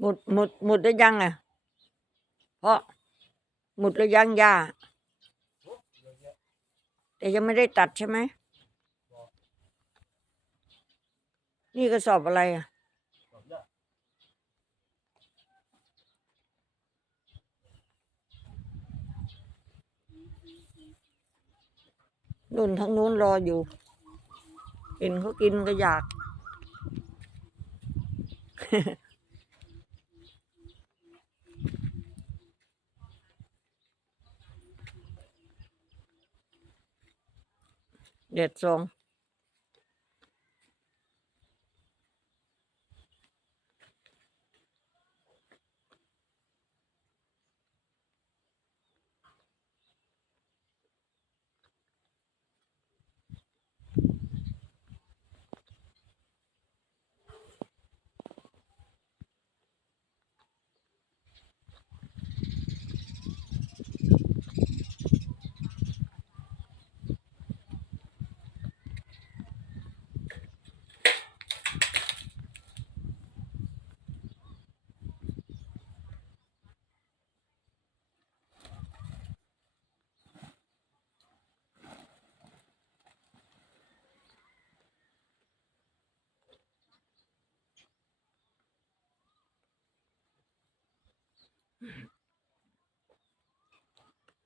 หมดหมดหมดหรือยังอะเพราะหมดหรือยังยาแต่ยังไม่ได้ตัดใช่ไหม นี่กระสอบอะไรอะนุ่นทั้งนู้นรออยู่ เห็นเขากินก็อยาก เด็ดทรง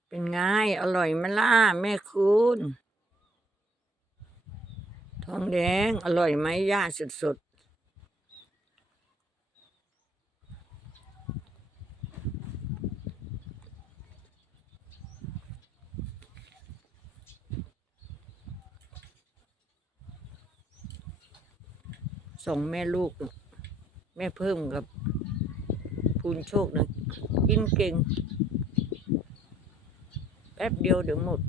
เป็นไงอร่อยไหมล่ะแม่คุณทองแดง อร่อยไหมย่าสุดๆสองแม่ลูก แม่เพิ่มกับ พูนโชคนะกินเก่ง แป๊บเดียวเดี๋ยวหมด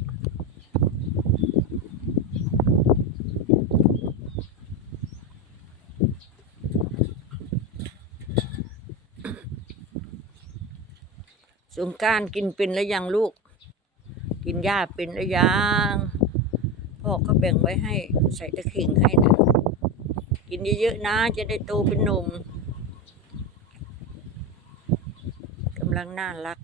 สงการกินเป็นแล้วยังลูก กินหญ้าเป็นแล้วยังพ่อก็แบ่งไว้ให้ใส่ตะเข่งให้นะกินเยอะๆนะจะได้โตเป็นหนุ่มำลังน่ารัก